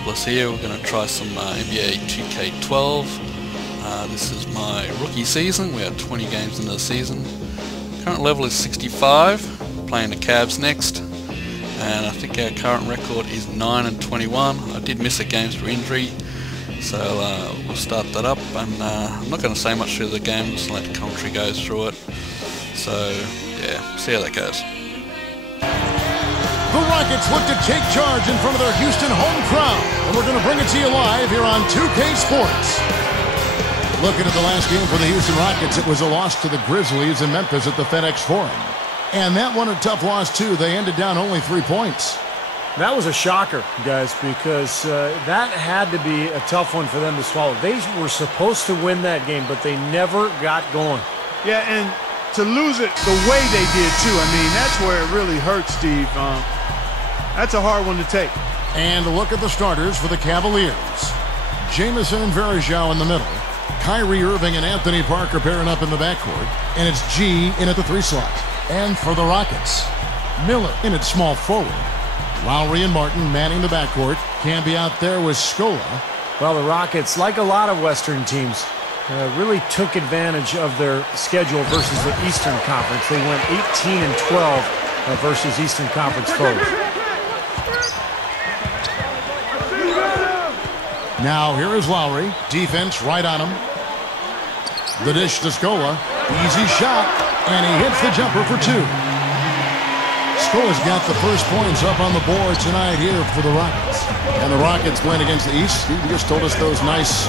Douglas here. We're going to try some NBA 2K12. This is my rookie season. We are 20 games into the season. Current level is 65. Playing the Cavs next. And I think our current record is 9-21. I did miss a game through injury. So we'll start that up. And I'm not going to say much through the game. Just let the commentary go through it. So yeah, see how that goes. The Rockets look to take charge in front of their Houston home crowd. And we're going to bring it to you live here on 2K Sports. Looking at the last game for the Houston Rockets, it was a loss to the Grizzlies in Memphis at the FedEx Forum. And that one a tough loss, too. They ended down only 3 points. That was a shocker, guys, because that had to be a tough one for them to swallow. They were supposed to win that game, but they never got going. Yeah, and to lose it the way they did, too. I mean, that's where it really hurts, Steve. That's a hard one to take. And a look at the starters for the Cavaliers. Jamison and Varejao in the middle. Kyrie Irving and Anthony Parker pairing up in the backcourt. And it's G in at the 3 slot. And for the Rockets, Miller in at small forward. Lowry and Martin manning the backcourt. Camby out there with Scola. Well, the Rockets, like a lot of Western teams, really took advantage of their schedule versus the Eastern Conference. They went 18-12 versus Eastern Conference foes. Now here is Lowry. Defense right on him. The dish to Scola. Easy shot. And he hits the jumper for 2. Scola's got the first points up on the board tonight here for the Rockets. And the Rockets playing against the East. Steve just told us those nice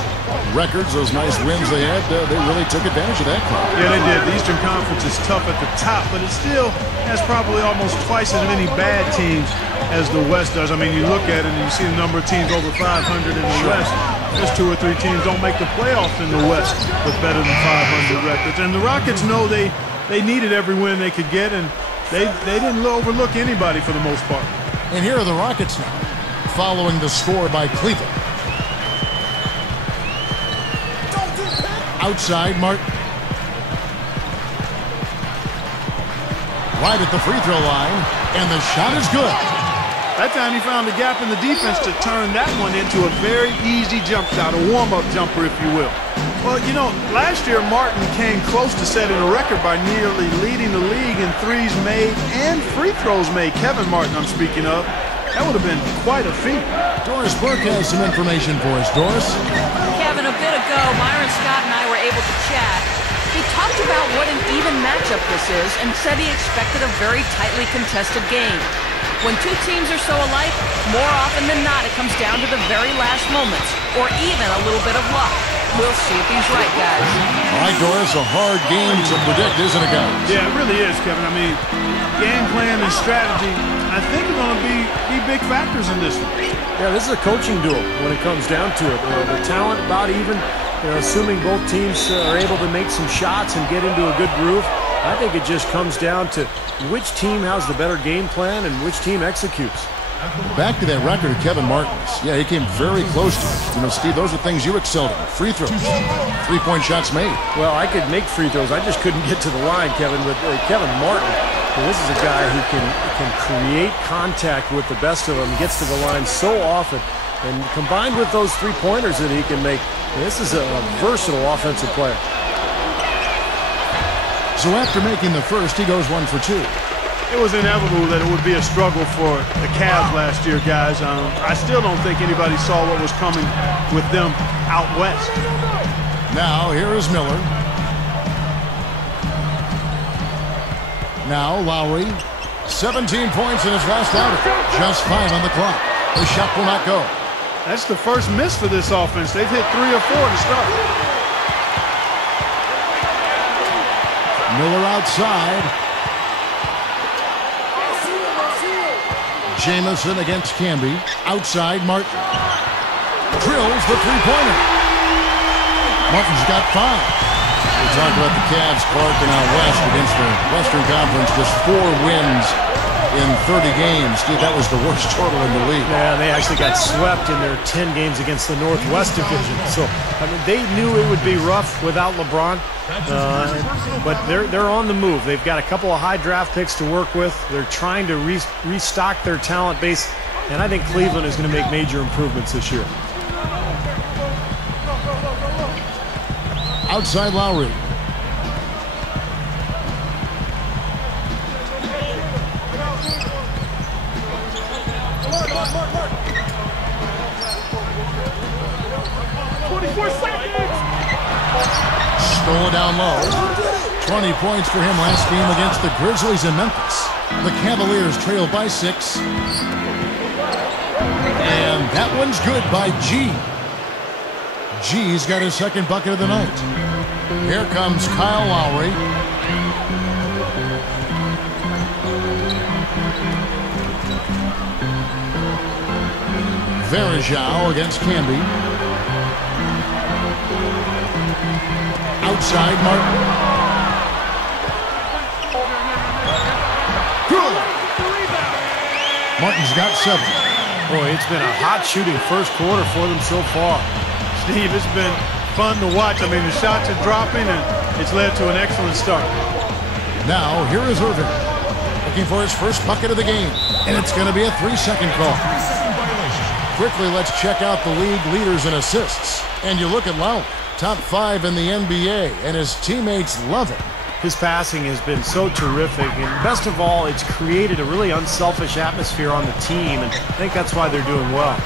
records, those nice wins they had. They really took advantage of that crowd. Yeah, they did. The Eastern Conference is tough at the top, but it still has probably almost twice as many bad teams as the West does. I mean, you look at it and you see the number of teams over 500 in the West. There's 2 or 3 teams don't make the playoffs in the West with better than 500 records. And the Rockets know they needed every win they could get, and they didn't overlook anybody for the most part. And here are the Rockets now, following the score by Cleveland. Outside, Martin. Right at the free throw line, and the shot is good. That time he found a gap in the defense to turn that one into a very easy jump shot, a warm-up jumper, if you will. Well, you know, last year Martin came close to setting a record by nearly leading the league in threes made and free throws made. Kevin Martin, I'm speaking of. That would have been quite a feat. Doris Burke has some information for us. Doris? Kevin, a bit ago, Myron Scott and I were able to chat. He talked about what an even matchup this is and said he expected a very tightly contested game. When 2 teams are so alike, more often than not, it comes down to the very last moments, or even a little bit of luck. We'll see if he's right, guys. All right, Doris, a hard game to predict, isn't it, guys? Yeah, it really is, Kevin. I mean, game plan and strategy, I think are going to be big factors in this one. Yeah, this is a coaching duel when it comes down to it. The talent about even, assuming both teams are able to make some shots and get into a good groove. I think it just comes down to which team has the better game plan and which team executes. Back to that record of Kevin Martin's. Yeah, he came very close to it. You know, Steve, those are things you excelled in. Free throws, 3-point shots made. Well, I could make free throws. I just couldn't get to the line, Kevin. But Kevin Martin, this is a guy who can create contact with the best of them, gets to the line so often. And combined with those 3-pointers that he can make, this is a versatile offensive player. So after making the first, he goes 1 for 2. It was inevitable that it would be a struggle for the Cavs last year, guys. I still don't think anybody saw what was coming with them out west. Now, here is Miller. Now, Lowry. 17 points in his last outing. Just 5 on the clock. The shot will not go. That's the first miss for this offense. They've hit 3 or 4 to start. Miller outside. Jamison against Camby. Outside, Martin. Drills the 3-pointer. Martin's got 5. We talked about the Cavs, Clark, and out west against the Western Conference. Just 4 wins in 30 games. Dude, that was the worst total in the league. Yeah, they actually got swept in their 10 games against the Northwest Division. So, I mean, they knew it would be rough without LeBron. But they're on the move. They've got a couple of high draft picks to work with. They're trying to restock their talent base And I think Cleveland is going to make major improvements this year. Outside Lowry. Stolen down low. 20 points for him last game against the Grizzlies in Memphis. The Cavaliers trail by 6. And that one's good by G. G's got his second bucket of the night. Here comes Kyle Lowry. Varejao against Camby. Outside Martin. Good. Martin's got 7. Boy, it's been a hot shooting first quarter for them so far. Steve, it's been fun to watch. I mean, the shots are dropping, and it's led to an excellent start. Now, here is Irving, looking for his first bucket of the game, and it's going to be a 3-second call. Quickly, let's check out the league leaders in assists. And you look at Lowry, top 5 in the NBA, and his teammates love it. His passing has been so terrific, and best of all, it's created a really unselfish atmosphere on the team, and I think that's why they're doing well.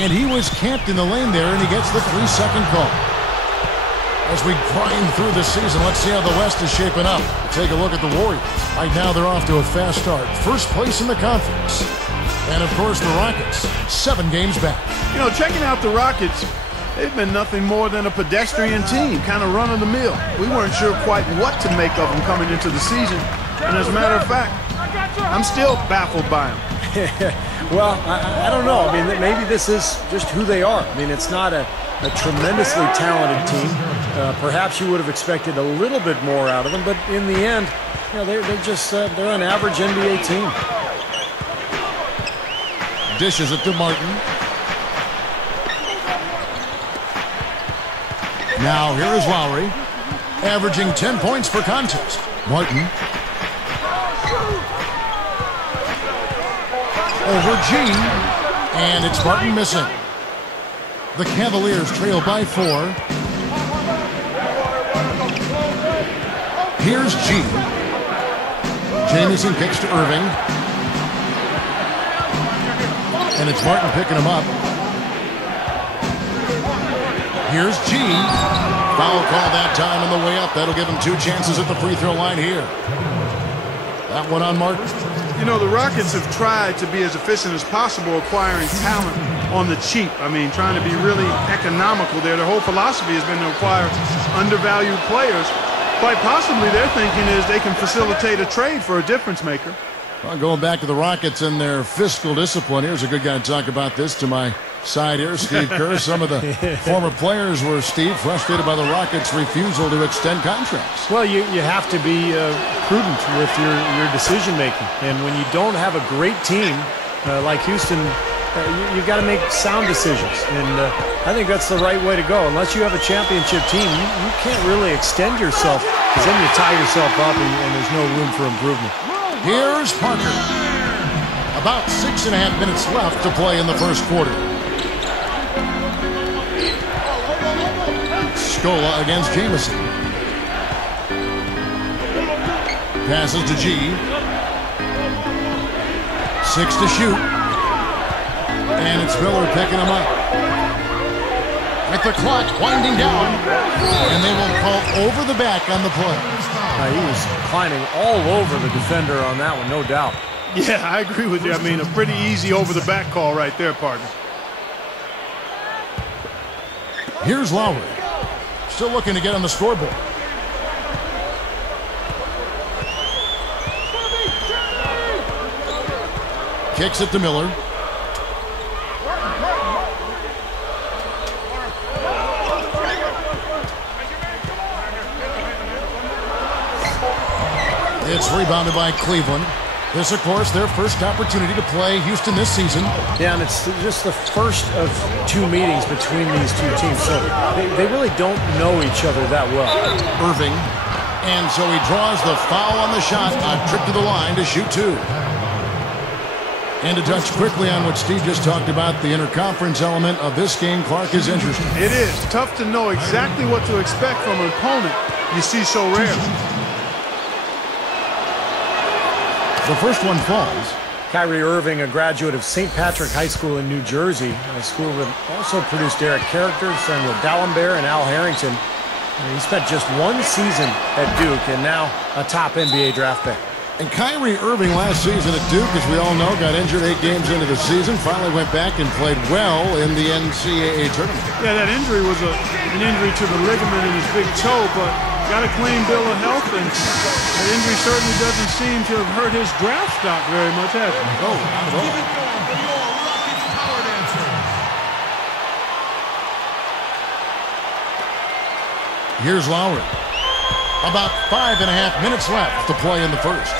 And he was camped in the lane there, and he gets the 3-second call. As we grind through the season, let's see how the West is shaping up. Take a look at the Warriors. Right now, they're off to a fast start. First place in the conference. And, of course, the Rockets, 7 games back. You know, checking out the Rockets, they've been nothing more than a pedestrian team, kind of run-of-the-mill. We weren't sure quite what to make of them coming into the season. And as a matter of fact, I'm still baffled by them. Well, I don't know. I mean, maybe this is just who they are. I mean, it's not a tremendously talented team. Perhaps you would have expected a little bit more out of them, but in the end, you know, they're just they're an average NBA team. Dishes it to Martin. Now here is Lowry, averaging 10 points per contest. Martin. Over G, and it's Martin missing. The Cavaliers trail by 4. Here's G. Jamison kicks to Irving. And it's Martin picking him up. Here's G. Foul call that time on the way up. That'll give him 2 chances at the free throw line here. That one on Martin. You know, the Rockets have tried to be as efficient as possible acquiring talent on the cheap. I mean, trying to be really economical there. Their whole philosophy has been to acquire undervalued players. Quite possibly their thinking is they can facilitate a trade for a difference maker. Well, going back to the Rockets and their fiscal discipline, here's a good guy to talk about this to my side here, Steve Kerr. Some of the former players were, Steve, frustrated by the Rockets' refusal to extend contracts. Well, you have to be prudent with your decision-making. And when you don't have a great team like Houston, you've got to make sound decisions. And I think that's the right way to go. Unless you have a championship team, you can't really extend yourself, because then you tie yourself up and there's no room for improvement. Here's Parker. About 6.5 minutes left to play in the first quarter. Scola against Jamison. Passes to G. 6 to shoot. And it's Miller picking him up. With the clock winding down. And they will call over the back on the play. He was climbing all over the defender on that one, no doubt. Yeah, I agree with you. I mean, a pretty easy over-the-back call right there, partner. Here's Lowry. Still looking to get on the scoreboard. Kicks it to Miller. It's rebounded by Cleveland. This, of course, their first opportunity to play Houston this season. Yeah, and it's just the first of 2 meetings between these two teams, so they really don't know each other that well. Irving, and so he draws the foul on the shot, a trip to the line to shoot 2. And to touch quickly on what Steve just talked about, the interconference element of this game, Clark, is interesting. It is tough to know exactly what to expect from an opponent you see so rarely. The first one falls. Kyrie Irving, a graduate of St. Patrick High School in New Jersey, a school that also produced Derek Character, Samuel Dalembert, and Al Harrington. And he spent just 1 season at Duke and now a top NBA draft pick. And Kyrie Irving last season at Duke, as we all know, got injured 8 games into the season, finally went back and played well in the NCAA tournament. Yeah, that injury was an injury to the ligament in his big toe, but got a clean bill of health, and that injury certainly doesn't seem to have hurt his draft stock very much, has it? No, not at all. Here's Lowry. About 5.5 minutes left to play in the first.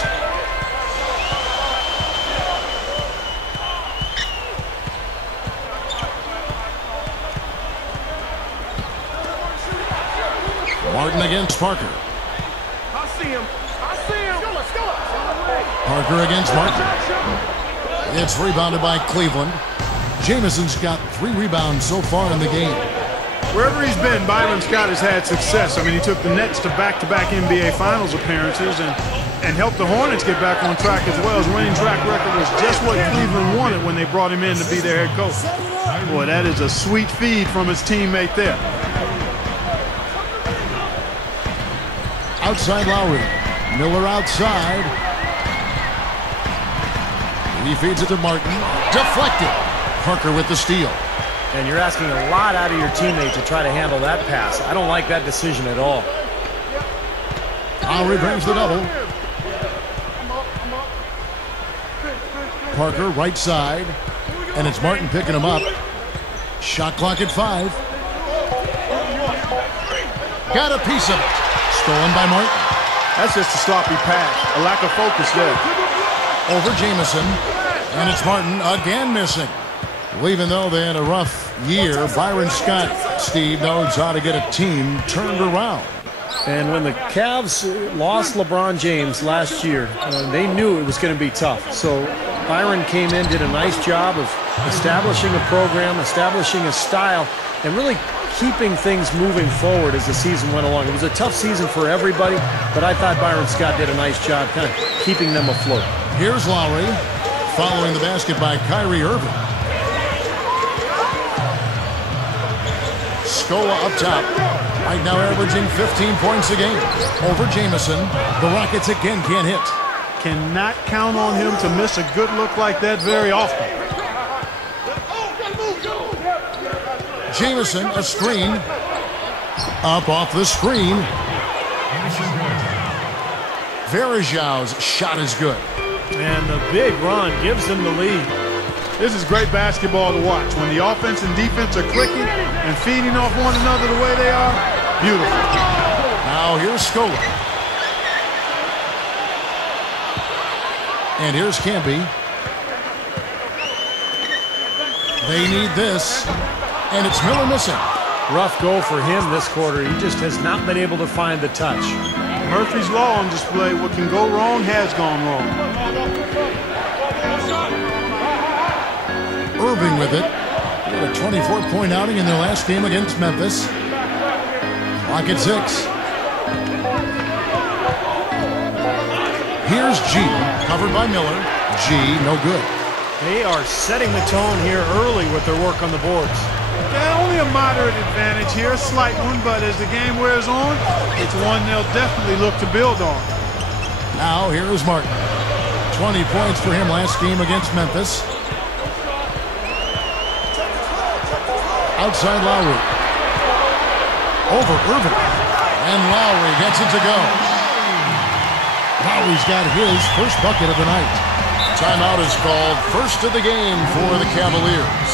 Martin against Parker. I see him. Let's go. Parker against Martin. It's rebounded by Cleveland. Jamison's got 3 rebounds so far in the game. Wherever he's been, Byron Scott has had success. I mean, he took the Nets to back-to-back NBA Finals appearances and helped the Hornets get back on track as well. His winning track record was just what Cleveland wanted when they brought him in to be their head coach. Boy, that is a sweet feed from his teammate there. Outside Lowry. Miller outside. He feeds it to Martin. Deflected. Parker with the steal. And you're asking a lot out of your teammate to try to handle that pass. I don't like that decision at all. Lowry brings the double. Parker right side. And it's Martin picking him up. Shot clock at 5. Got a piece of it. Stolen by Martin. That's just a sloppy pass. A lack of focus there. Over Jamison. And it's Martin again missing. Well, even though they had a rough year, Byron Scott, Steve, knows how to get a team turned around. And when the Cavs lost LeBron James last year, they knew it was going to be tough. So Byron came in, did a nice job of establishing a program, establishing a style, and really keeping things moving forward as the season went along. It was a tough season for everybody, but I thought Byron Scott did a nice job kind of keeping them afloat. Here's Lowry, following the basket by Kyrie Irving. Scola up top, right now averaging 15 points a game. Over Jamison, the Rockets again can't hit. Cannot count on him to miss a good look like that very often. Jamison, a screen. Up off the screen. Verajau's shot is good. And the big run gives them the lead. This is great basketball to watch. When the offense and defense are clicking and feeding off one another the way they are, beautiful. Now here's Scola. And here's Campy. They need this. And it's Miller missing. Rough goal for him this quarter. He just has not been able to find the touch. Murphy's Law on display. What can go wrong has gone wrong. Irving with it. They had a 24-point outing in their last game against Memphis. Clock at 6. Here's G, covered by Miller. G, no good. They are setting the tone here early with their work on the boards. Yeah, only a moderate advantage here, a slight one, but as the game wears on, it's one they'll definitely look to build on. Now here is Martin. 20 points for him last game against Memphis. Outside Lowry. Over Irving. And Lowry gets it to go. Lowry's got his first bucket of the night. Timeout is called, first of the game for the Cavaliers.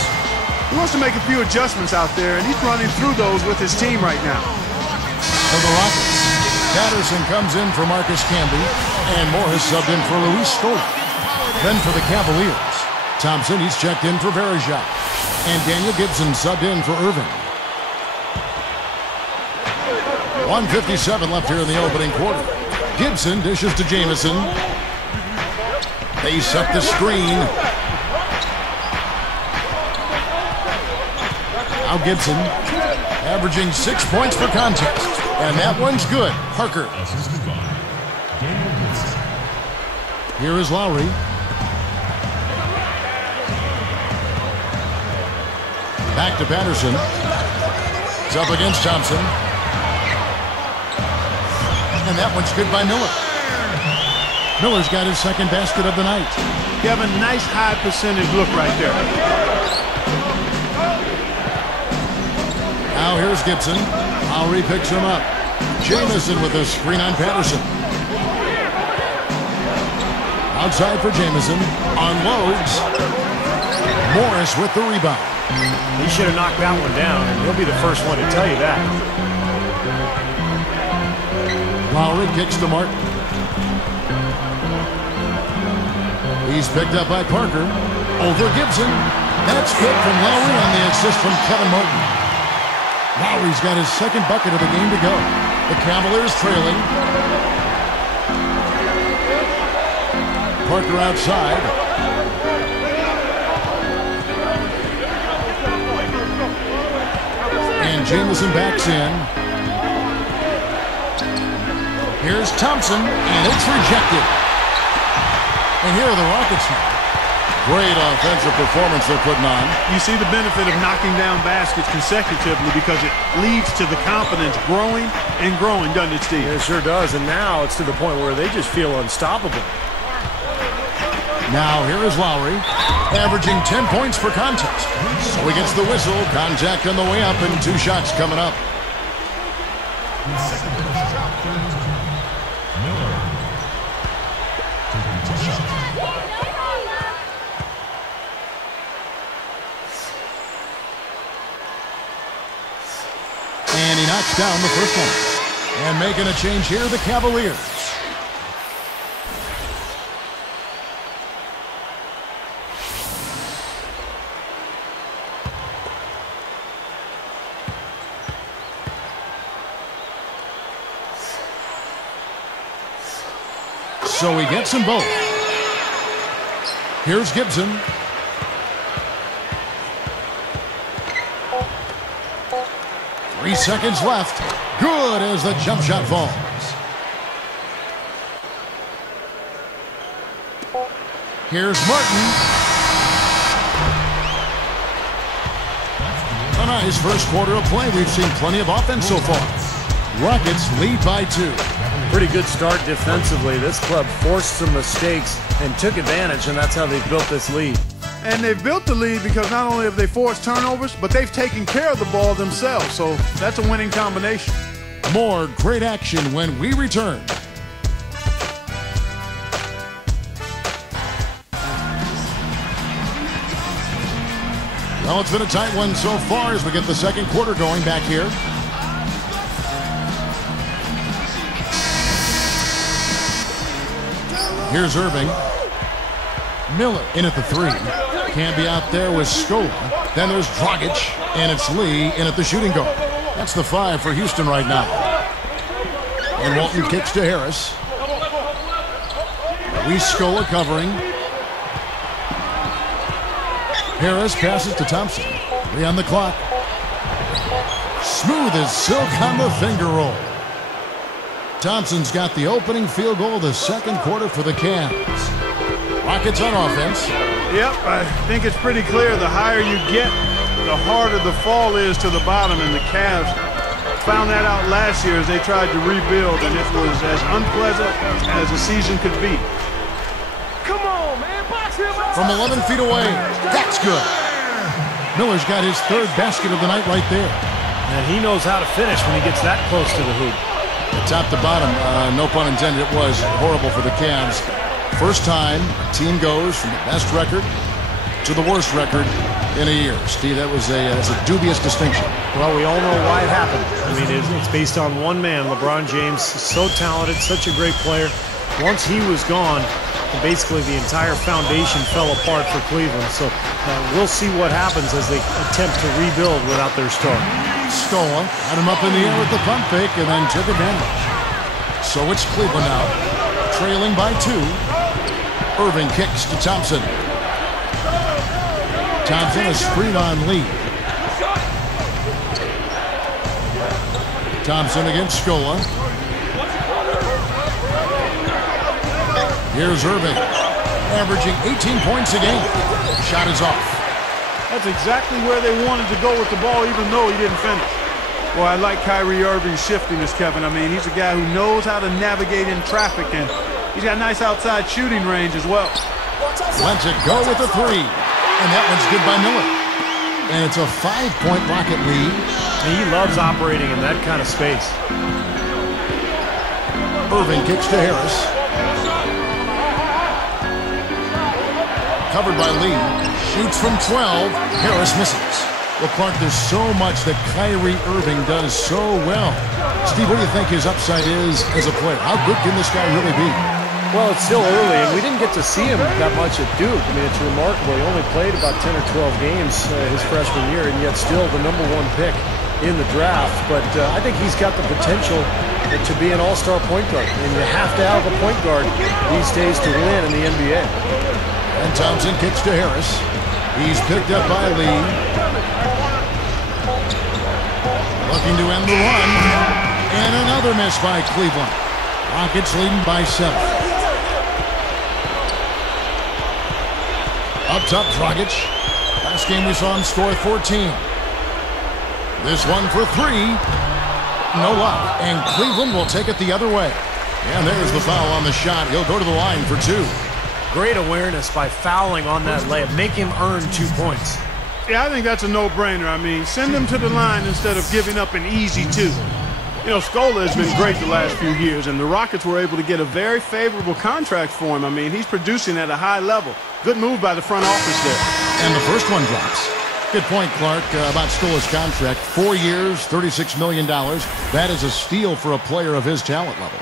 He wants to make a few adjustments out there, and he's running through those with his team right now. For the Rockets, Patterson comes in for Marcus Camby, and Morris subbed in for Luis Scola. Then for the Cavaliers, Thompson, he's checked in for Verejao. And Daniel Gibson subbed in for Irving. 1:57 left here in the opening quarter. Gibson dishes to Jamison. They set the screen. Now Gibson averaging 6 points per contest. And that one's good. Parker. Here is Lowry. Back to Patterson. He's up against Thompson. And that one's good by Miller. Miller's got his second basket of the night. You have a nice high percentage look right there. Now here's Gibson. Lowry picks him up. Jamison with a screen on Patterson. Outside for Jamison. Unloads. Morris with the rebound. He should have knocked that one down, and he'll be the first one to tell you that. Lowry kicks to Martin. He's picked up by Parker. Over Gibson. That's good from Lowry on the assist from Kevin Martin. Lowry's got his second bucket of the game to go. The Cavaliers trailing. Parker outside. And Jamison backs in. Here's Thompson, and it's rejected. And here are the Rockets now. Great offensive performance they're putting on. You see the benefit of knocking down baskets consecutively because it leads to the confidence growing and growing, doesn't it, Steve? It sure does, and now it's to the point where they just feel unstoppable. Now here is Lowry, averaging 10 points per contest. So he gets the whistle, contact on the way up, and 2 shots coming up. And he knocks down the first one. And making a change here, the Cavaliers. So he gets them both. Here's Gibson. Three seconds left. Good as the jump shot falls. Here's Martin. A nice first quarter of play. We've seen plenty of offense so far. Rockets lead by 2. Pretty good start defensively. This club forced some mistakes and took advantage, and that's how they've built this lead. And they've built the lead because not only have they forced turnovers, but they've taken care of the ball themselves. So that's a winning combination. More great action when we return. Well, it's been a tight one so far as we get the second quarter going back here. Here's Irving. Miller in at the 3. Can't be out there with Scola. Then there's Dragic, and it's Lee in at the shooting guard. That's the 5 for Houston right now. And Walton kicks to Harris. Lee Scola covering. Harris passes to Thompson. 3 on the clock. Smooth as silk on the finger roll. Thompson's got the opening field goal of the second quarter for the Cavs. Rockets on offense. Yep, I think it's pretty clear the higher you get, the harder the fall is to the bottom, and the Cavs found that out last year as they tried to rebuild, and it was as unpleasant as a season could be. Come on, man, box him up. From 11 feet away, that's good. Miller's got his 3rd basket of the night right there. And he knows how to finish when he gets that close to the hoop. Top to bottom, no pun intended, it was horrible for the Cavs. First time a team goes from the best record to the worst record in a year. Steve, that was a dubious distinction. Well, we all know why it happened. I mean, it's based on one man, LeBron James, so talented, such a great player. Once he was gone, and basically the entire foundation fell apart for Cleveland. So we'll see what happens as they attempt to rebuild without their star. Scola had him up in the air with the pump fake and then took advantage. So it's Cleveland now, trailing by 2. Irving kicks to Thompson. Thompson a screen on Lee. Thompson against Scola. Here's Irving, averaging 18 points a game. Shot is off. That's exactly where they wanted to go with the ball, even though he didn't finish. Well, I like Kyrie Irving's shiftiness, Kevin. I mean, he's a guy who knows how to navigate in traffic, and he's got nice outside shooting range as well. Lets it go with a 3. And that one's good by Miller. And it's a 5-point Rocket lead. And he loves operating in that kind of space. Irving kicks to Harris. Covered by Lee. Shoots from 12. Harris misses. Well, Clark, there's so much that Kyrie Irving does so well. Steve, what do you think his upside is as a player? How good can this guy really be? Well, it's still early, and we didn't get to see him that much at Duke. I mean, it's remarkable. He only played about 10 or 12 games his freshman year, and yet still the #1 pick in the draft. But I think he's got the potential to be an all-star point guard, and you have to have a point guard these days to win in the NBA. And Thompson kicks to Harris. He's picked up by Lee. Looking to end the run. And another miss by Cleveland. Rockets leading by 7. Up top, Dragic. Last game we saw him score 14. This one for 3. No luck. And Cleveland will take it the other way. And there's the foul on the shot. He'll go to the line for 2. Great awareness by fouling on that layup. Make him earn 2 points. Yeah, I think that's a no-brainer. I mean, send him to the line instead of giving up an easy 2. You know, Scola has been great the last few years, and the Rockets were able to get a very favorable contract for him. I mean, he's producing at a high level. Good move by the front office there. And the first one drops. Good point, Clark, about Scola's contract. 4 years, $36 million. That is a steal for a player of his talent level.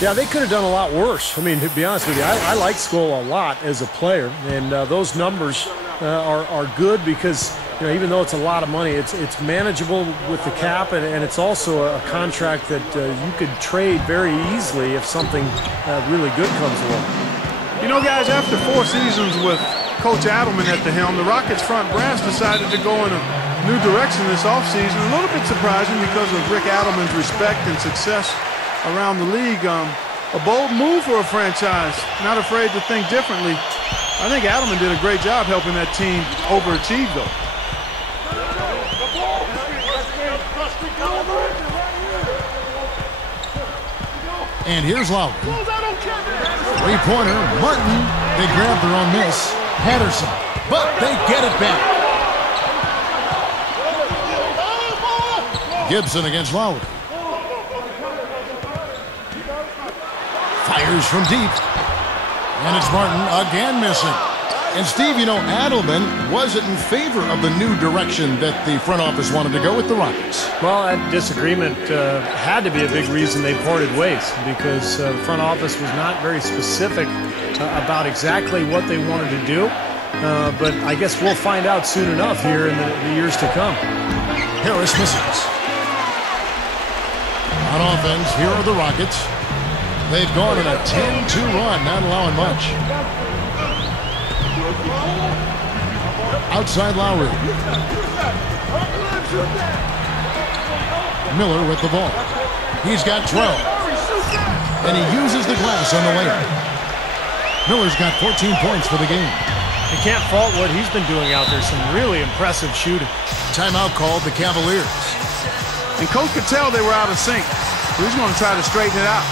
Yeah, they could have done a lot worse. I mean, to be honest with you, I like Scola a lot as a player, and those numbers are good because, you know, even though it's a lot of money, it's manageable with the cap, and it's also a contract that you could trade very easily if something really good comes along. You know, guys, after 4 seasons with Coach Adelman at the helm, the Rockets front brass decided to go in a new direction this offseason. A little bit surprising because of Rick Adelman's respect and success around the league. A bold move for a franchise, not afraid to think differently. I think Adelman did a great job helping that team overachieve, though. And here's Lowry. Three-pointer, Martin. They grab their own miss. Patterson, but they get it back. Gibson against Lowry. Fires from deep. And it's Martin again missing. And Steve, you know, Adelman wasn't in favor of the new direction that the front office wanted to go with the Rockets. Well, that disagreement had to be a big reason they parted ways, because the front office was not very specific about exactly what they wanted to do. But I guess we'll find out soon enough here in the years to come. Harris misses. On offense, here are the Rockets. They've gone on a 10-2 run, not allowing much. Outside Lowry. Miller with the ball. He's got 12. And he uses the glass on the layup. Miller's got 14 points for the game. You can't fault what he's been doing out there. Some really impressive shooting. Timeout called the Cavaliers. And Coach could tell they were out of sync. He's going to try to straighten it out.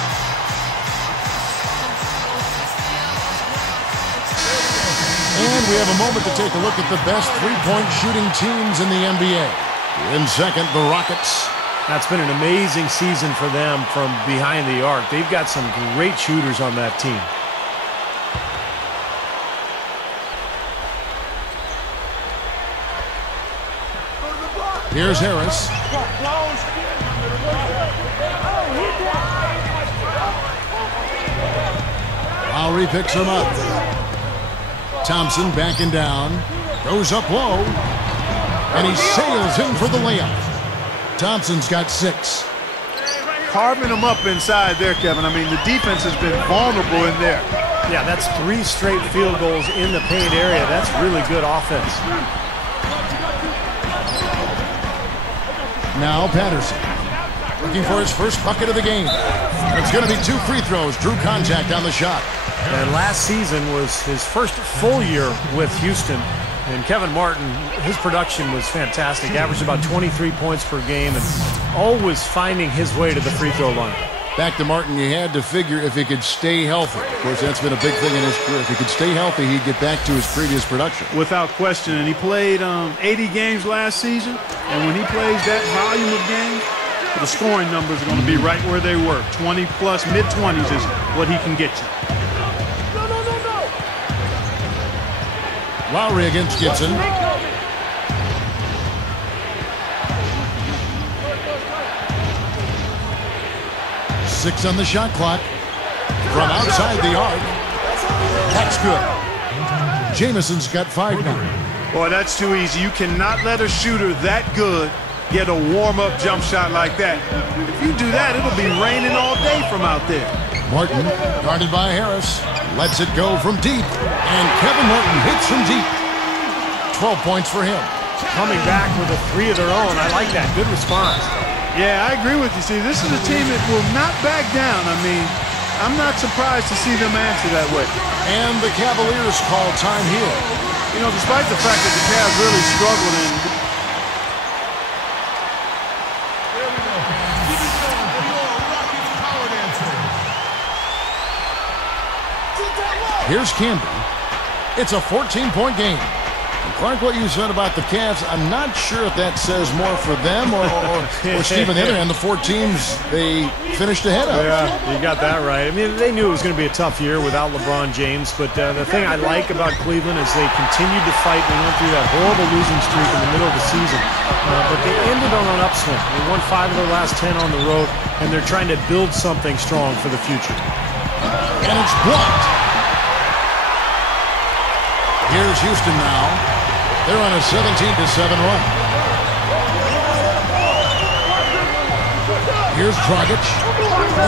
And we have a moment to take a look at the best three-point shooting teams in the NBA. In second, the Rockets. That's been an amazing season for them from behind the arc. They've got some great shooters on that team. Here's Harris. Lowry picks him up. Thompson backing down. Goes up low. And he sails in for the layup. Thompson's got 6. Carving them up inside there, Kevin. I mean, the defense has been vulnerable in there. Yeah, that's 3 straight field goals in the paint area. That's really good offense. Now Patterson. Looking for his first bucket of the game. And it's going to be 2 free throws. Drew contact on the shot. And last season was his first full year with Houston. And Kevin Martin, his production was fantastic. Averaged about 23 points per game and always finding his way to the free throw line. Back to Martin, you had to figure if he could stay healthy. Of course, that's been a big thing in his career. If he could stay healthy, he'd get back to his previous production. Without question. And he played 80 games last season. And when he plays that volume of games, the scoring numbers are going to be right where they were. 20-plus, mid-20s is what he can get you. Lowry against Gibson. 6 on the shot clock. From outside the arc. That's good. Jamison's got 5 now. Boy, that's too easy. You cannot let a shooter that good get a warm-up jump shot like that. If you do that, it'll be raining all day from out there. Martin, guarded by Harris, lets it go from deep. And Kevin Martin hits from deep. 12 points for him. Coming back with a 3 of their own. I like that. Good response. Yeah, I agree with you. See, this is a team that will not back down. I mean, I'm not surprised to see them answer that way. And the Cavaliers call time here. You know, despite the fact that the Cavs really struggled in. Here's Camby. It's a 14-point game. And Clark, what you said about the Cavs, I'm not sure if that says more for them or Steve, on the other hand, the 4 teams they finished ahead of. Yeah, you got that right. I mean, they knew it was going to be a tough year without LeBron James, but the thing I like about Cleveland is they continued to fight. They went through that horrible losing streak in the middle of the season, but they ended on an upswing. They won 5 of their last 10 on the road, and they're trying to build something strong for the future. And it's blocked. Here's Houston now. They're on a 17-7 run. Here's Dragic,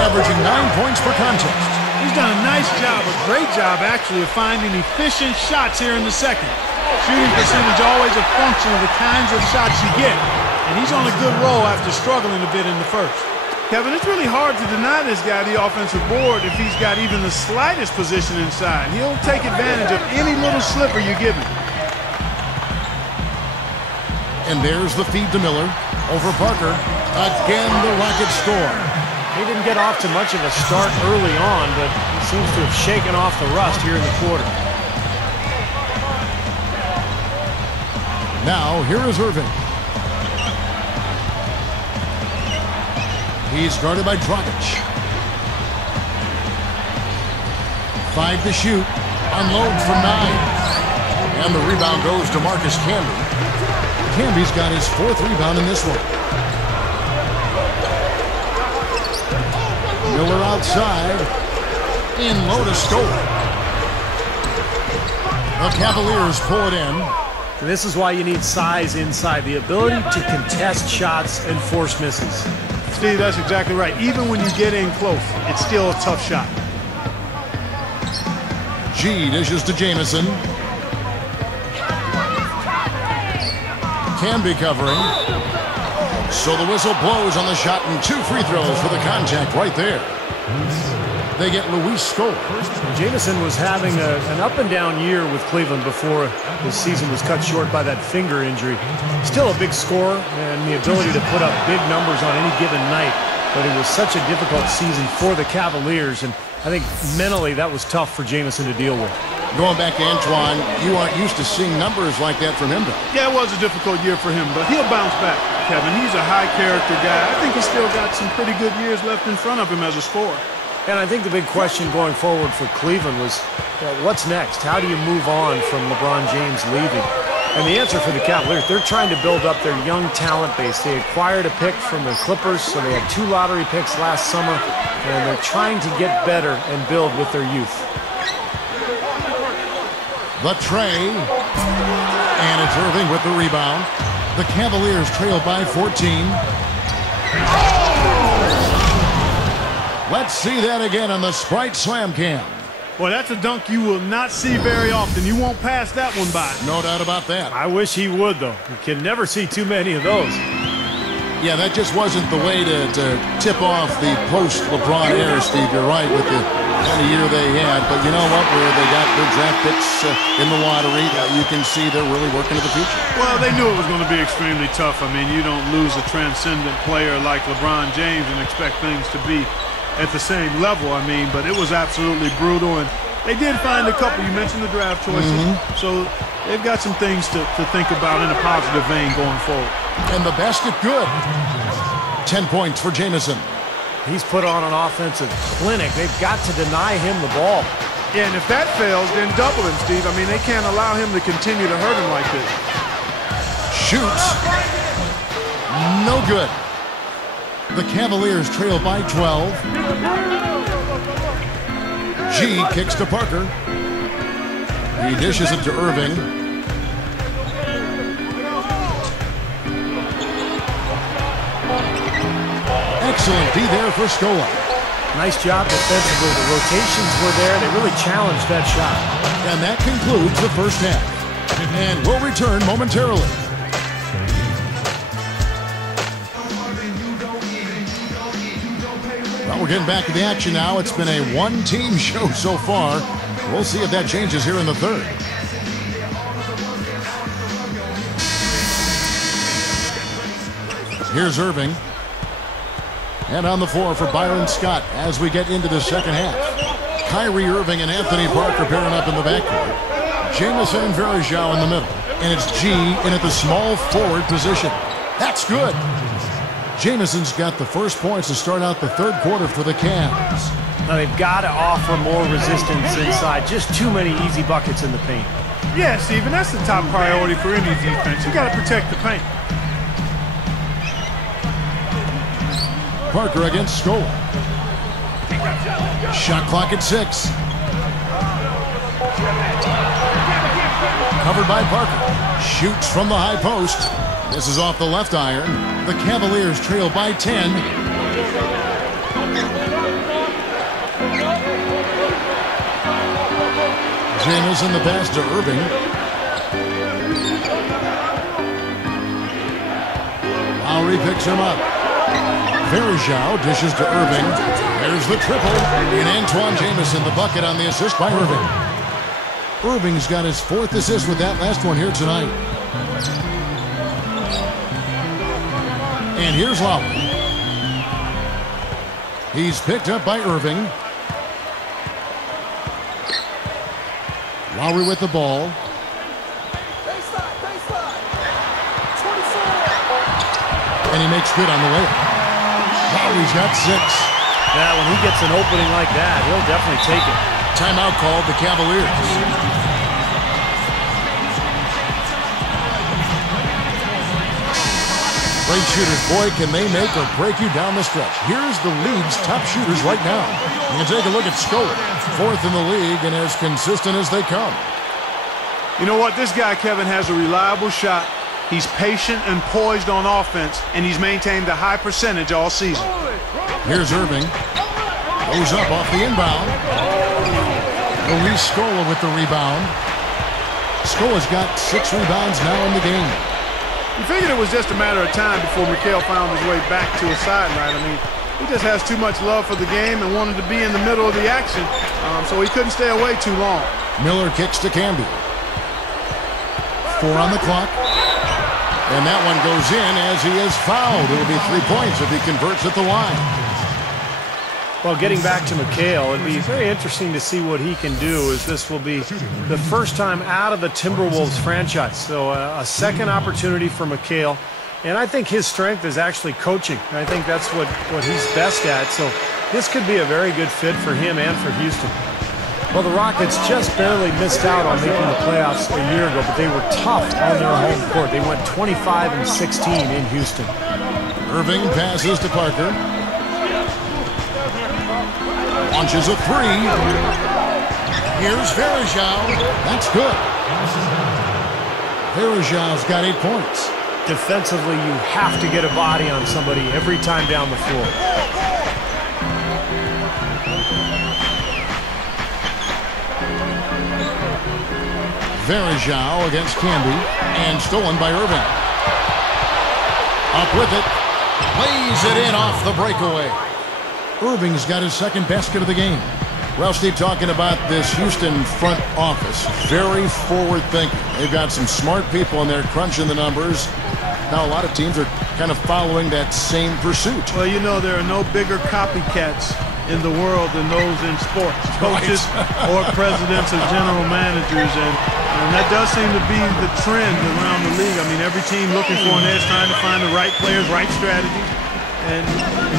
averaging 9 points per contest. He's done a nice job, a great job actually, of finding efficient shots here in the second. Shooting percentage always a function of the kinds of shots you get. And he's on a good roll after struggling a bit in the first. Kevin, it's really hard to deny this guy the offensive board if he's got even the slightest position inside. He'll take advantage of any little slipper you give him. And there's the feed to Miller over Parker. Again, the Rockets score. He didn't get off to much of a start early on, but he seems to have shaken off the rust here in the quarter. Now, here is Irving. He's guarded by Dragic. 5 to shoot. Unload from 9. And the rebound goes to Marcus Camby. Camby's got his 4th rebound in this one. Miller outside. In low to score. The Cavaliers pull it in. And this is why you need size inside. The ability to contest shots and force misses. Steve, that's exactly right. Even when you get in close, it's still a tough shot. G dishes to Jamison. Camby covering. So the whistle blows on the shot and 2 free throws for the contact right there. They get Luis Scola. Jamison was having an up-and-down year with Cleveland before his season was cut short by that finger injury. Still a big scorer and the ability to put up big numbers on any given night, but it was such a difficult season for the Cavaliers, and I think mentally that was tough for Jamison to deal with. Going back to Antoine, you aren't used to seeing numbers like that from him, though. Yeah, it was a difficult year for him, but he'll bounce back, Kevin. He's a high-character guy. I think he's still got some pretty good years left in front of him as a scorer. And I think the big question going forward for Cleveland was, what's next? How do you move on from LeBron James leaving? And the answer for the Cavaliers, they're trying to build up their young talent base. They acquired a pick from the Clippers, so they had 2 lottery picks last summer, and they're trying to get better and build with their youth. The tray. And it's Irving with the rebound. The Cavaliers trail by 14. Let's see that again on the Sprite Slam Cam. Well, that's a dunk you will not see very often. You won't pass that one by. No doubt about that. I wish he would, though. You can never see too many of those. Yeah, that just wasn't the way to tip off the post-LeBron era, Steve. You're right with the kind of year they had. But you know what? Where they got their draft picks in the lottery, you can see they're really working to the future. Well, they knew it was going to be extremely tough. I mean, you don't lose a transcendent player like LeBron James and expect things to be at the same level. I mean, but it was absolutely brutal. And they did find a couple. You mentioned the draft choices. So they've got some things to think about in a positive vein going forward. And the basket good. 10 points for Jamison. He's put on an offensive clinic. They've got to deny him the ball. Yeah, and if that fails, then double him, Steve. I mean, they can't allow him to continue to hurt him like this. Shoots. No good. The Cavaliers trail by 12. G kicks to Parker. He dishes it to Irving. Excellent D there for Scola. Nice job defensively. The rotations were there. They really challenged that shot. And that concludes the first half. And we'll return momentarily. Well, we're getting back to the action now. It's been a one-team show so far. We'll see if that changes here in the third. Here's Irving. And on the floor for Byron Scott as we get into the second half. Kyrie Irving and Anthony Parker pairing up in the backcourt. Jamison and Varejao in the middle. And it's G in at the small forward position. That's good. Jamison's got the first points to start out the third quarter for the Cavs. Now they've got to offer more resistance inside. Just too many easy buckets in the paint. Yeah, Steve, and that's the top priority for any defense. You got to protect the paint. Parker against Scola. Shot clock at 6. Covered by Parker. Shoots from the high post. This is off the left iron. The Cavaliers trail by 10. Jamison the pass to Irving. Lowry picks him up. Varejao dishes to Irving. There's the triple. And Antoine Jamison, the bucket on the assist by Irving. Irving's got his 4th assist with that last one here tonight. And here's Lowry. He's picked up by Irving. Lowry with the ball. And he makes good on the layup. Lowry's got 6. Yeah, when he gets an opening like that, he'll definitely take it. Timeout called the Cavaliers. Great shooters, boy, can they make or break you down the stretch. Here's the league's top shooters right now. You can take a look at Scola, 4th in the league and as consistent as they come. You know what? This guy, Kevin, has a reliable shot. He's patient and poised on offense, and he's maintained a high percentage all season. Here's Irving. Goes up off the inbound. Luis Scola with the rebound. Scola's got 6 rebounds now in the game. You figured it was just a matter of time before Mikal found his way back to his sideline. I mean, he just has too much love for the game and wanted to be in the middle of the action, so he couldn't stay away too long. Miller kicks to Camby. 4 on the clock. And that one goes in as he is fouled. It'll be 3 points if he converts at the line. Well, getting back to Mikal, it'd be very interesting to see what he can do, as this will be the first time out of the Timberwolves franchise. So a second opportunity for Mikal. And I think his strength is actually coaching. I think that's what he's best at. So this could be a very good fit for him and for Houston. Well, the Rockets just barely missed out on making the playoffs a year ago, but they were tough on their home court. They went 25-16 in Houston. Irving passes to Parker. Launches a 3. Here's Varejao. That's good. Varejao's got 8 points. Defensively, you have to get a body on somebody every time down the floor. Varejao against Canby, and stolen by Irving. Up with it. Lays it in off the breakaway. Irving's got his second basket of the game. Well, Steve, talking about this Houston front office, very forward thinking. They've got some smart people in there crunching the numbers. Now, a lot of teams are kind of following that same pursuit. Well, you know, there are no bigger copycats in the world than those in sports, coaches or presidents or general managers. And that does seem to be the trend around the league. I mean, every team looking for an edge, trying to find the right players, right strategy, and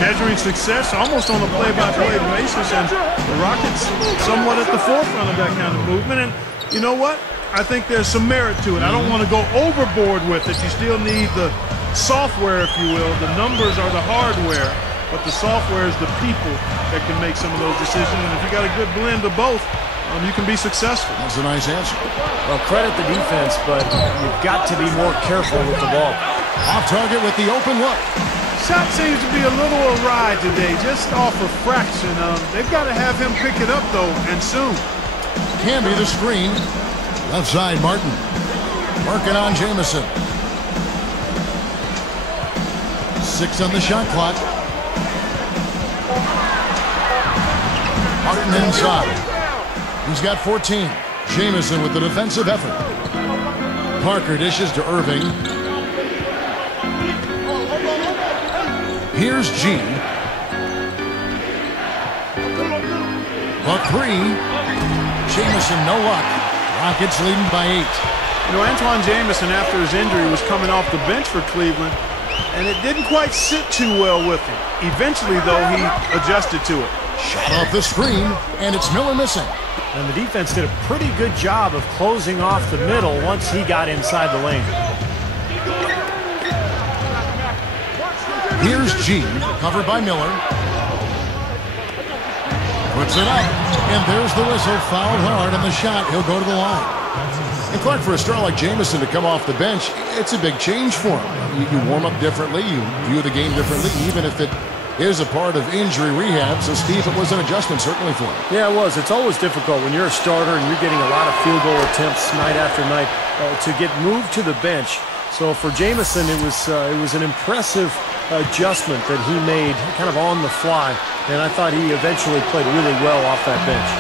measuring success almost on a play-by-play basis. And the Rockets somewhat at the forefront of that kind of movement. And you know what? I think there's some merit to it. I don't want to go overboard with it. You still need the software, if you will. The numbers are the hardware, but the software is the people that can make some of those decisions. And if you got a good blend of both, you can be successful. That's a nice answer. Well, credit the defense, but you've got to be more careful with the ball. Off target with the open look. Shot seems to be a little awry today, just off a fraction. They've got to have him pick it up, though, and soon. Canby the screen. Left side, Martin. Working on Jamison. 6 on the shot clock. Martin inside. He's got 14. Jamison with the defensive effort. Parker dishes to Irving. Here's G. Buck 3. Jamison, no luck. Rockets leading by 8. You know, Antoine Jamison, after his injury, was coming off the bench for Cleveland, and it didn't quite sit too well with him. Eventually, though, he adjusted to it. Shot off the screen, and it's Miller missing. And the defense did a pretty good job of closing off the middle once he got inside the lane. Here's G, covered by Miller. Puts it up, and there's the whistle. Fouled hard on the shot. He'll go to the line. And Clark, for a star like Jamison to come off the bench, it's a big change for him. You warm up differently. You view the game differently, even if it is a part of injury rehab. So, Steve, it was an adjustment certainly for him. Yeah, it was. It's always difficult when you're a starter and you're getting a lot of field goal attempts night after night to get moved to the bench. So for Jamison, it was an impressive adjustment that he made kind of on the fly. And I thought he eventually played really well off that bench.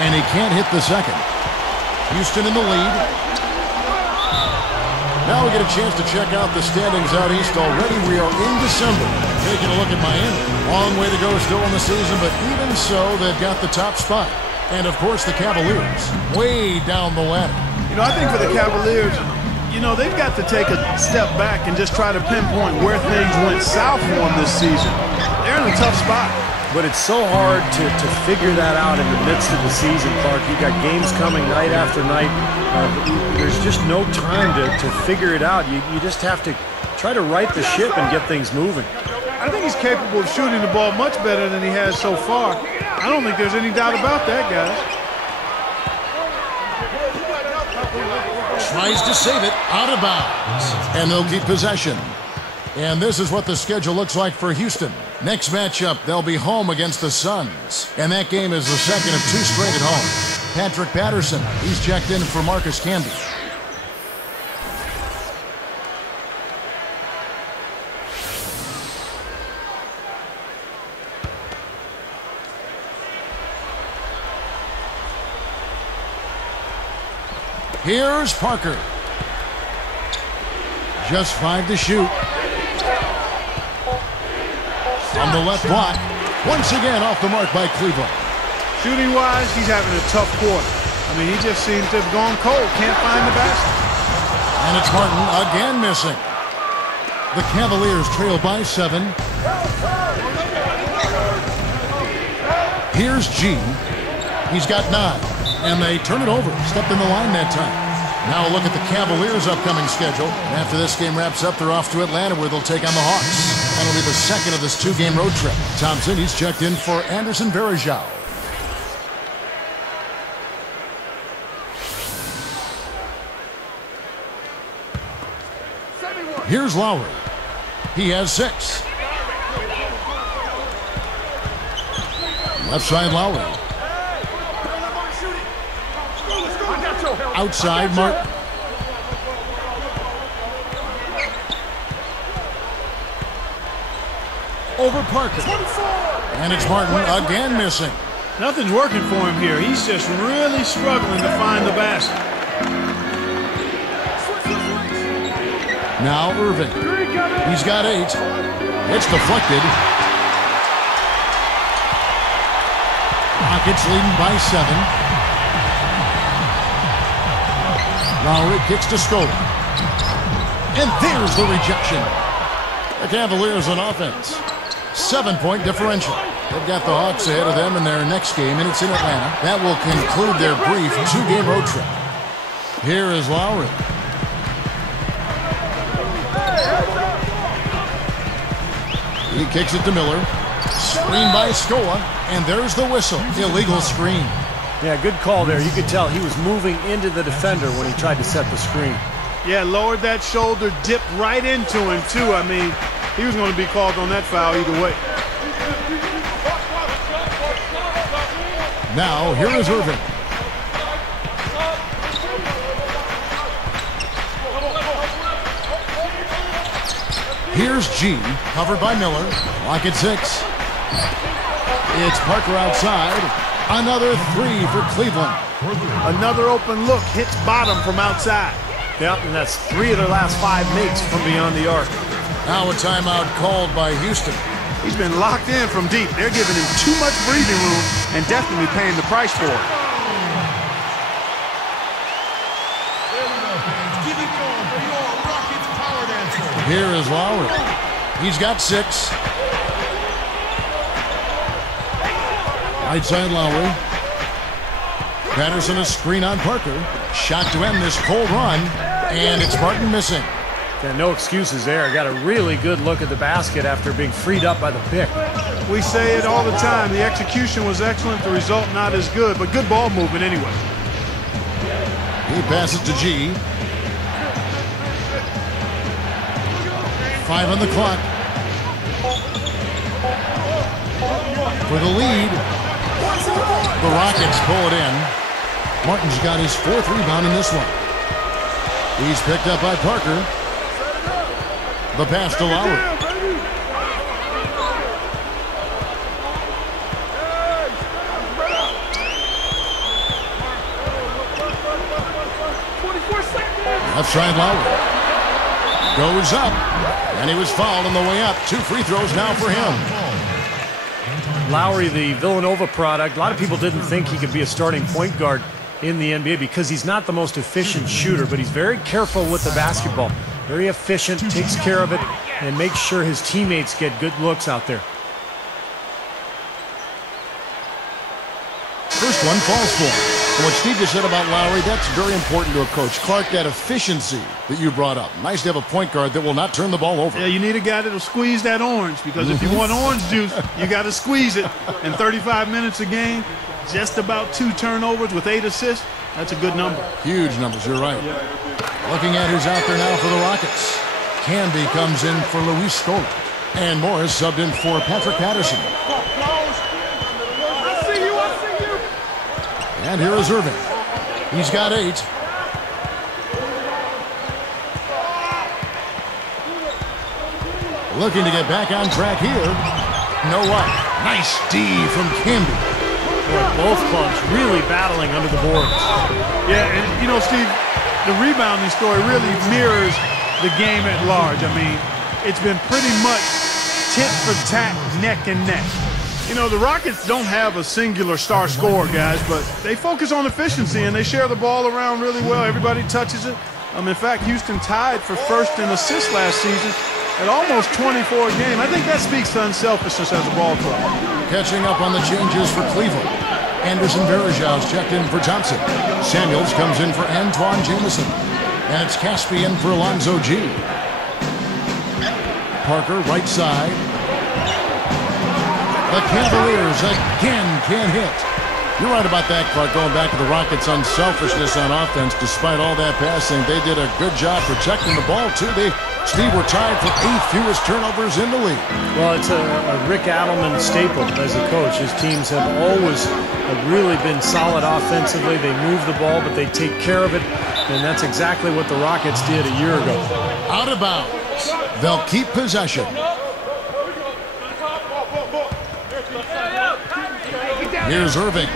And he can't hit the second. Houston in the lead. Now we get a chance to check out the standings out east already. We are in December. Taking a look at Miami. Long way to go still in the season, but even so, they've got the top spot. And, of course, the Cavaliers way down the ladder. You know, I think for the Cavaliers, you know, they've got to take a step back and just try to pinpoint where things went south for them this season. They're in a tough spot. But it's so hard to figure that out in the midst of the season, Clark. You've got games coming night after night. There's just no time to figure it out. You just have to try to right the ship and get things moving. I think he's capable of shooting the ball much better than he has so far. I don't think there's any doubt about that, guys. Tries to save it out of bounds. And they'll keep possession. And this is what the schedule looks like for Houston. Next matchup, they'll be home against the Suns. And that game is the second of 2 straight at home. Patrick Patterson, he's checked in for Marcus Camby. Here's Parker. Just 5 to shoot. From the left block. Once again off the mark by Cleveland. Shooting-wise, he's having a tough quarter. I mean, he just seems to have gone cold. Can't find the basket. And it's Martin again missing. The Cavaliers trail by 7. Here's G. He's got 9. And they turn it over. Stepped in the line that time. Now a look at the Cavaliers' upcoming schedule. And after this game wraps up, they're off to Atlanta where they'll take on the Hawks. That'll be the second of this 2-game road trip. Thompson, he's checked in for Anderson Varejao. Here's Lowry. He has 6. Left side Lowry. Outside Martin. Over Parker. And it's Martin again missing. Nothing's working for him here. He's just really struggling to find the basket. Now Irving. He's got 8. It's deflected. Rockets leading by 7. Lowry kicks to Scola. And there's the rejection. The Cavaliers on offense. 7-point differential. They've got the Hawks ahead of them in their next game, and it's in Atlanta. That will conclude their brief 2-game road trip. Here is Lowry. He kicks it to Miller. Screen by Scola, and there's the whistle. Illegal screen. Yeah, good call there. You could tell he was moving into the defender when he tried to set the screen. Yeah, lowered that shoulder, dipped right into him, too. I mean, he was going to be called on that foul either way. Now, here is Irving. Here's G, covered by Miller. Lock at 6. It's Parker outside. Another 3 for Cleveland. Another open look, hits bottom from outside. Yeah, and that's 3 of their last 5 makes from beyond the arc. Now a timeout called by Houston. He's been locked in from deep. They're giving him too much breathing room and definitely paying the price for it. Here is Lowry. He's got 6. Right side Lowry. Patterson a screen on Parker. Shot to end this cold run, and it's Martin missing. Yeah, no excuses there. Got a really good look at the basket after being freed up by the pick. We say it all the time. The execution was excellent. The result not as good, but good ball movement anyway. He passes to G. 5 on the clock. For the lead. The Rockets pull it in. Martin's got his 4th rebound in this one. He's picked up by Parker. The pass to Lowry. Left side Lowry. Goes up. And he was fouled on the way up. 2 free throws now for him. Lowry, the Villanova product. A lot of people didn't think he could be a starting point guard in the NBA because he's not the most efficient shooter, but he's very careful with the basketball. Very efficient, takes care of it, and makes sure his teammates get good looks out there. First one falls for him. And what Steve just said about Lowry, that's very important to a coach. Clark, that efficiency that you brought up. Nice to have a point guard that will not turn the ball over. Yeah, you need a guy that'll squeeze that orange, because if you want orange juice, you got to squeeze it. In 35 minutes a game, just about 2 turnovers with 8 assists. That's a good number. Huge numbers, you're right. Looking at who's out there now for the Rockets. Canby comes in for Luis Scola. And Morris subbed in for Patrick Patterson. And here is Irving. He's got 8. Looking to get back on track here. No what? Nice D from Canby. Boy, both clubs really battling under the boards. Yeah, and you know, Steve, the rebounding story really mirrors the game at large. I mean, it's been pretty much tit for tat, neck and neck. You know, the Rockets don't have a singular star scorer, guys, but they focus on efficiency and they share the ball around really well. Everybody touches it. In fact, Houston tied for first in assists last season at almost 24 a game. I think that speaks to unselfishness as a ball club. Catching up on the changes for Cleveland. Anderson Varejau's checked in for Thompson. Samuels comes in for Antoine Jamison. And it's Caspian for Alonzo G. Parker, right side. The Cavaliers again can't hit. You're right about that, Clark. Going back to the Rockets' unselfishness on offense, despite all that passing, they did a good job protecting the ball, too. They Steve, we're tied for 8th fewest turnovers in the league. Well, it's a Rick Adelman staple as a coach. His teams have always really been solid offensively. They move the ball, but they take care of it, and that's exactly what the Rockets did a year ago. Out of bounds. They'll keep possession. Here's Irving.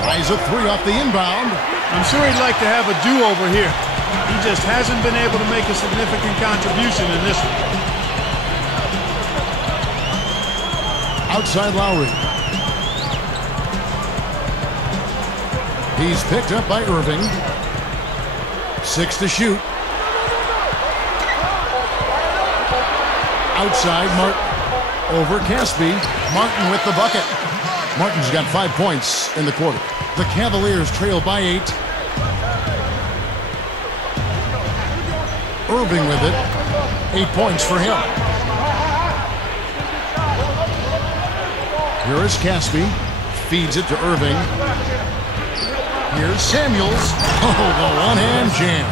Tries a three off the inbound. I'm sure he'd like to have a do-over here. He just hasn't been able to make a significant contribution in this one. Outside Lowry. He's picked up by Irving. 6 to shoot. Outside Martin. Over Caspi. Martin with the bucket. Martin's got 5 points in the quarter. The Cavaliers trail by 8. Irving with it. 8 points for him. Here is Caspi. Feeds it to Irving. Here's Samuels. Oh, the one-hand jam.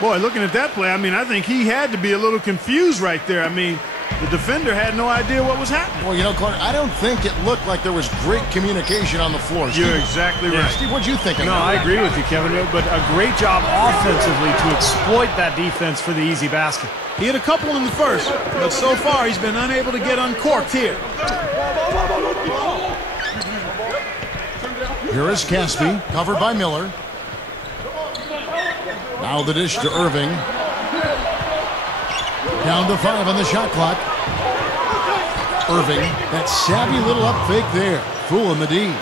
Boy, looking at that play, I mean, I think he had to be a little confused right there. I mean, the defender had no idea what was happening. Well, you know, Clark, I don't think it looked like there was great communication on the floor. Steve. You're exactly right. Steve, what'd you think of No, that? I agree with you, Kevin, but a great job offensively to exploit that defense for the easy basket. He hit a couple in the first, but so far he's been unable to get uncorked here. Here is Caspi, covered by Miller. Now the dish to Irving. Down to 5 on the shot clock. Irving, that savvy little up fake there. Fooling the D.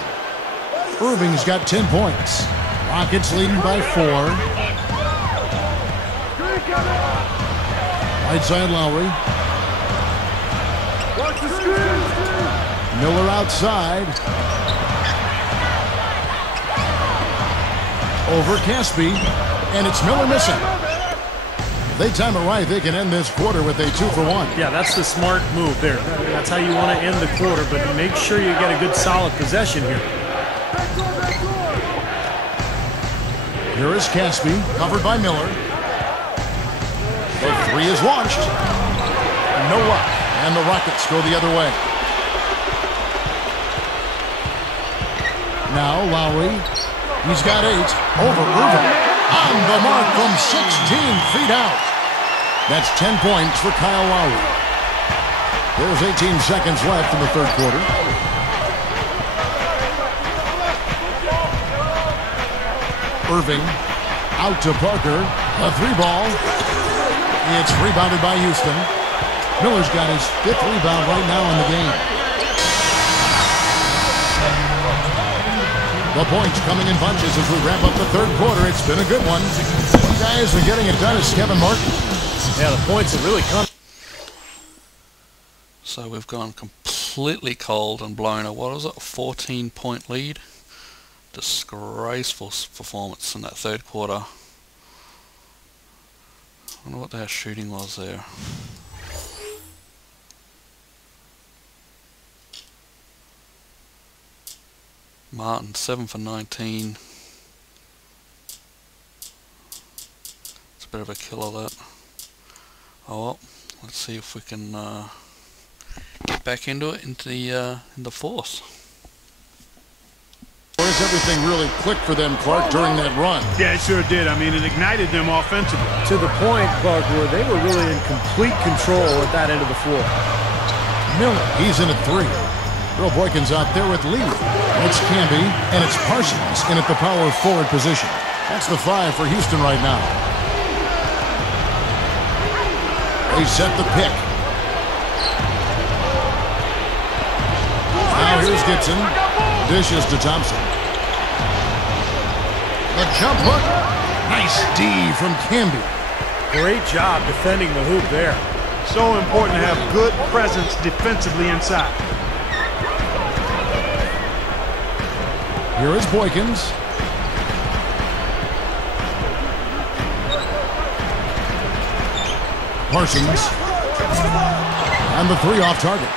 Irving's got 10 points. Rockets leading by 4. Right side Lowry. Miller outside. Over Caspi. And it's Miller missing. If they time it right, they can end this quarter with a 2-for-1. Yeah, that's the smart move there. That's how you want to end the quarter, but make sure you get a good solid possession here. Here is Caspi, covered by Miller. The three is launched. No luck, and the Rockets go the other way. Now Lowry, he's got 8 over Irving. On the mark from 16 feet out. That's 10 points for Kyle Lowry. There's 18 seconds left in the third quarter. Irving out to Parker. A 3-ball. It's rebounded by Houston. Miller's got his 5th rebound right now in the game. The points coming in bunches as we wrap up the third quarter. It's been a good one. You guys are getting it done as Kevin Martin. Yeah, the points have really come. So we've gone completely cold and blown a, what was it, a 14-point lead. Disgraceful performance in that third quarter. I wonder what their shooting was there. Martin, 7 for 19. It's a bit of a killer, that. Oh well, let's see if we can get back into it in the fourth. Where does everything really click for them, Clark, during that run? Yeah, it sure did. I mean, it ignited them offensively. To the point, Clark, where they were really in complete control at that end of the floor. Miller, he's in at 3. Earl Boykins out there with Lee. It's Camby, and it's Parsons in at the power forward position. That's the 5 for Houston right now. They set the pick. Now here's Gibson. Dishes to Thompson. The jump hook. Nice D from Camby. Great job defending the hoop there. So important to have good presence defensively inside. Here is Boykins. Parsons. And the 3 off target.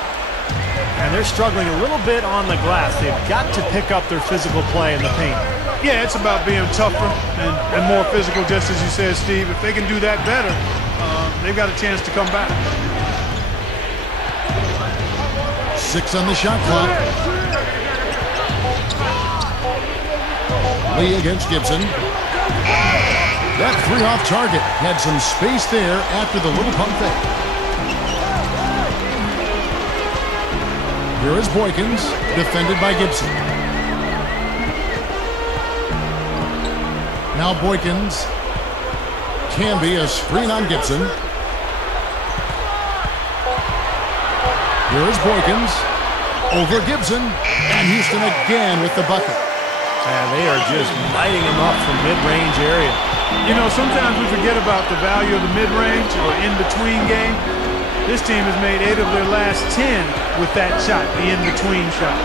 And they're struggling a little bit on the glass. They've got to pick up their physical play in the paint. Yeah, it's about being tougher and more physical, just as you said, Steve. If they can do that better, they've got a chance to come back. 6 on the shot clock. Lee against Gibson. That 3 off target. Had some space there after the little pump fake. Here is Boykins, defended by Gibson. Now Boykins. Can be a screen on Gibson. Here is Boykins. Over Gibson. And Houston again with the bucket. And they are just lighting him up from mid-range area. You know, sometimes we forget about the value of the mid-range or in-between game. This team has made 8 of their last 10 with that shot, the in-between shot.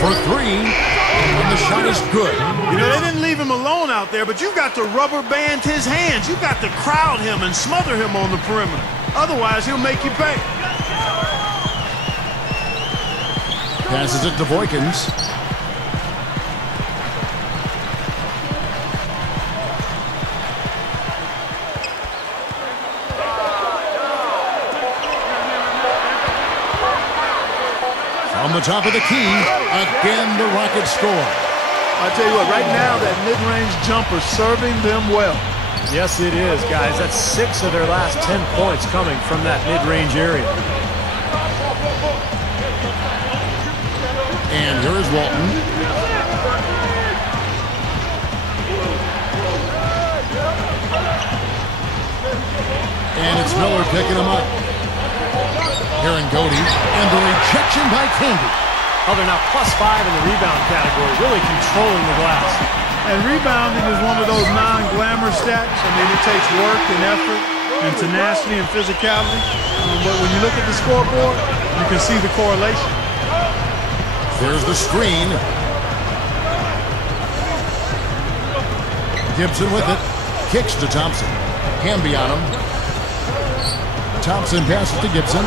For 3, and the shot is good. You know, they didn't leave him alone out there, but you've got to rubber band his hands. You've got to crowd him and smother him on the perimeter. Otherwise, he'll make you pay. Passes it to Boykins. From the top of the key, again the Rockets score. I tell you what, right now that mid-range jumper serving them well. Yes, it is, guys. That's 6 of their last 10 points coming from that mid-range area. And here is Walton. And it's Miller picking him up. Here in Goody. And the rejection by Candy. Oh, they're now +5 in the rebound category, really controlling the glass. And rebounding is one of those non-glamour stats. I mean, it takes work and effort and tenacity and physicality. But when you look at the scoreboard, you can see the correlation. There's the screen. Gibson with it. Kicks to Thompson. Hamby on him. Thompson passes to Gibson.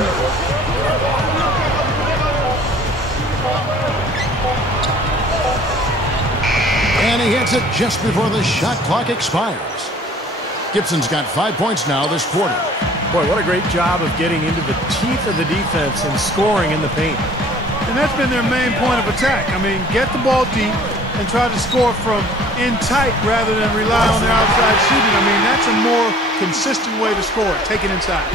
And he hits it just before the shot clock expires. Gibson's got 5 points now this quarter. Boy, what a great job of getting into the teeth of the defense and scoring in the paint. And that's been their main point of attack. I mean, get the ball deep and try to score from in tight rather than rely on their outside shooting. I mean, that's a more consistent way to score, take it inside.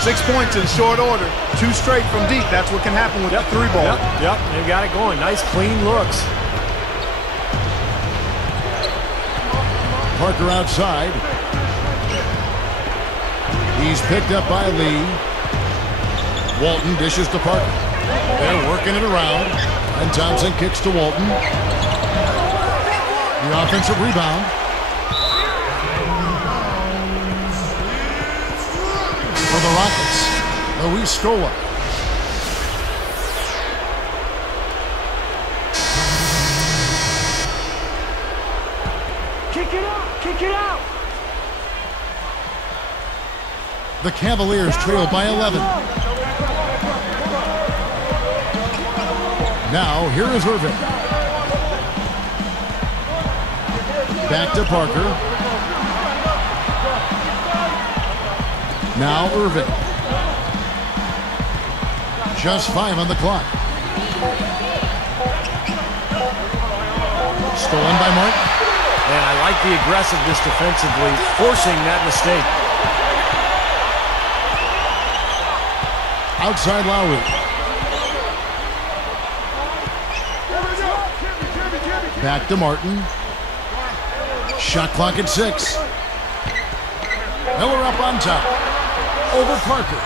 6 points in short order, 2 straight from deep. That's what can happen with the 3-ball. Yep, they've got it going. Nice, clean looks. Parker outside. He's picked up by Lee. Walton dishes to Parker. They're working it around. And Thompson kicks to Walton. The offensive rebound. For the Rockets, Luis Scola. Kick it out! Kick it out! The Cavaliers trail by 11. Now, here is Irving. Back to Parker. Now Irving. Just 5 on the clock. Stolen by Martin. And I like the aggressiveness defensively, forcing that mistake. Outside Lowry. Back to Martin. Shot clock at 6. Miller up on top. Over Parker.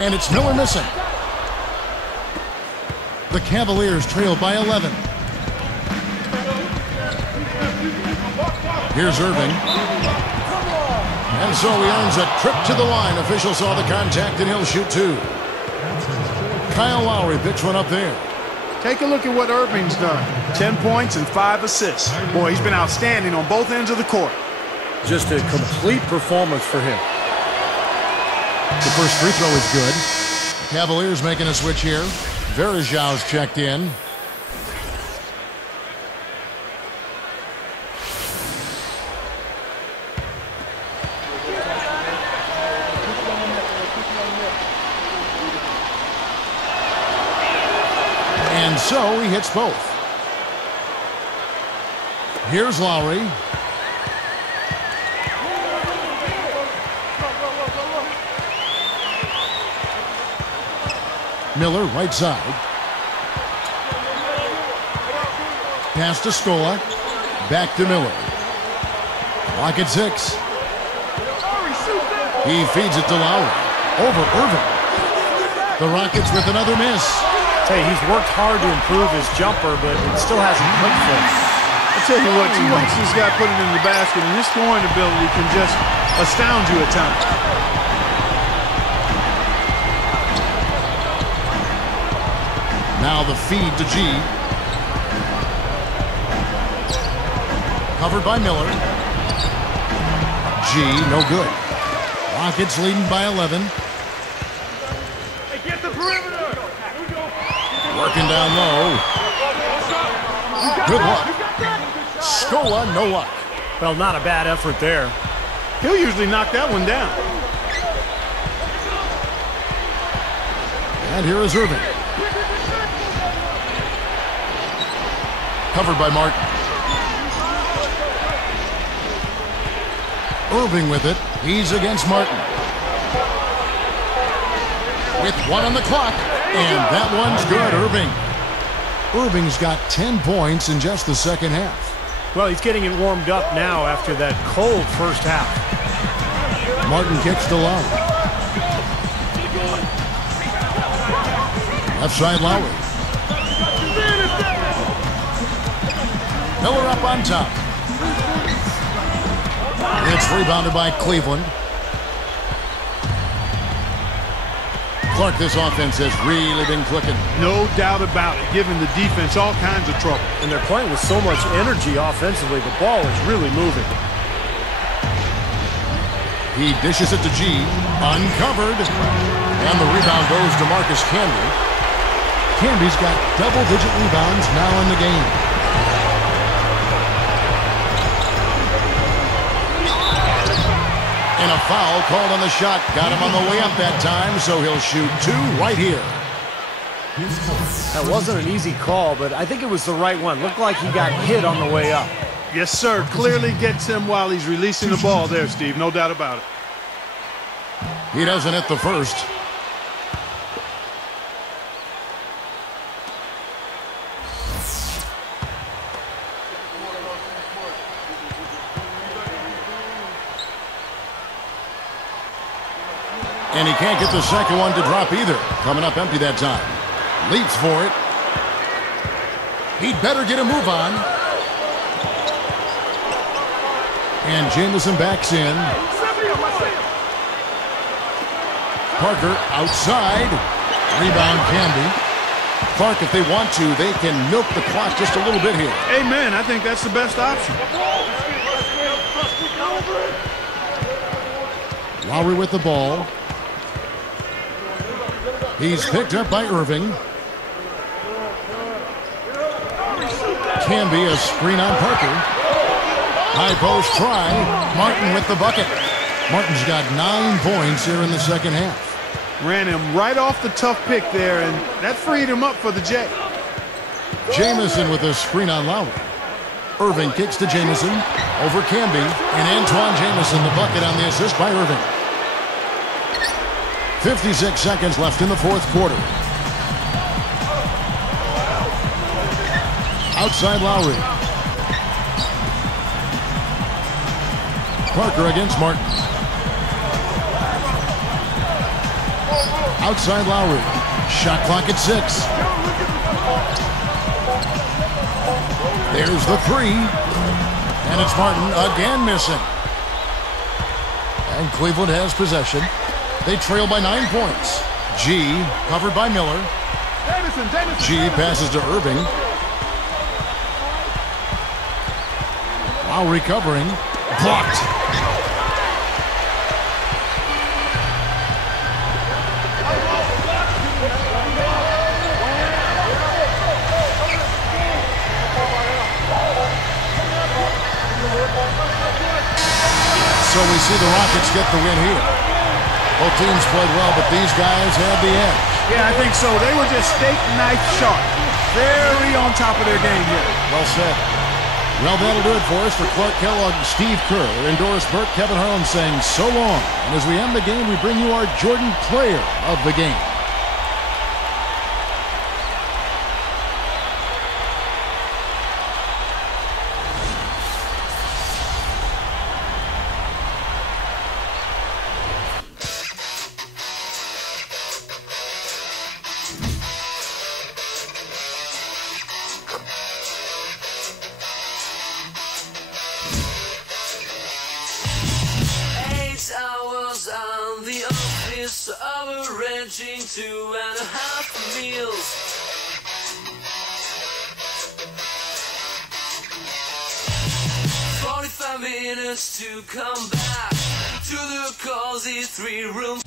And it's Miller missing. The Cavaliers trail by 11. Here's Irving. And so he earns a trip to the line. Official saw the contact and he'll shoot 2. Kyle Lowry picks one up there. Take a look at what Irving's done. 10 points and 5 assists. Boy, he's been outstanding on both ends of the court. Just a complete performance for him. The first free throw is good. Cavaliers making a switch here. Varejão's checked in. And so he hits both. Here's Lowry. Miller, right side. Pass to Scola. Back to Miller. Clock at 6. He feeds it to Lowry. Over Irving. The Rockets with another miss. Hey, he's worked hard to improve his jumper, but it still hasn't clicked for him. I tell you what, you watch this guy put it in the basket, and his scoring ability can just astound you at times. Now the feed to G. Covered by Miller. G, no good. Rockets leading by 11. Hey, get the perimeter! Working down low. Good luck. Scola, no luck. Well, not a bad effort there. He'll usually knock that one down. And here is Irving. Covered by Martin. Irving with it. He's against Martin. With 1 on the clock. And that one's good, Irving. Irving's got 10 points in just the second half. Well, he's getting it warmed up now after that cold first half. Martin kicks to Lowry. Left side Lowry. Miller up on top. It's rebounded by Cleveland. Clark, this offense has really been clicking. No doubt about it, giving the defense all kinds of trouble. And they're playing with so much energy offensively. The ball is really moving. He dishes it to G. Uncovered. And the rebound goes to Marcus Camby. Camby's got double-digit rebounds now in the game. And a foul called on the shot. Got him on the way up that time, so he'll shoot 2 right here. That wasn't an easy call, but I think it was the right one. Looked like he got hit on the way up. Yes, sir. Clearly gets him while he's releasing the ball there, Steve. No doubt about it. He doesn't hit the first. And he can't get the second one to drop either. Coming up empty that time. Leaps for it. He'd better get a move on. And Jamison backs in. Parker outside. Rebound Camby. Clark, if they want to, they can milk the clock just a little bit here. Amen. I think that's the best option. Lowry with the ball. He's picked up by Irving. Camby, a screen on Parker. High post try. Martin with the bucket. Martin's got 9 points here in the second half. Ran him right off the tough pick there, and that freed him up for the J. Jamison with a screen on Lowry. Irving kicks to Jamison. Over Camby. And Antoine Jamison, the bucket on the assist by Irving. 56 seconds left in the fourth quarter. Outside Lowry. Parker against Martin. Outside Lowry. Shot clock at 6. There's the 3. And it's Martin again missing. And Cleveland has possession. They trail by 9 points. G covered by Miller. G passes to Irving. Lowry covering. Blocked. will we see the Rockets get the win here? Both teams played well, but these guys had the edge. Yeah, I think so. They were just steak knife sharp. Very on top of their game here. Well said. Well, that'll do it for us. For Clark Kellogg, Steve Kerr, and Doris Burke, Kevin Harlan saying so long. And as we end the game, we bring you our Jordan Player of the Game. Hours on the office of arranging 2.5 meals. 45 minutes to come back to the cozy 3-room.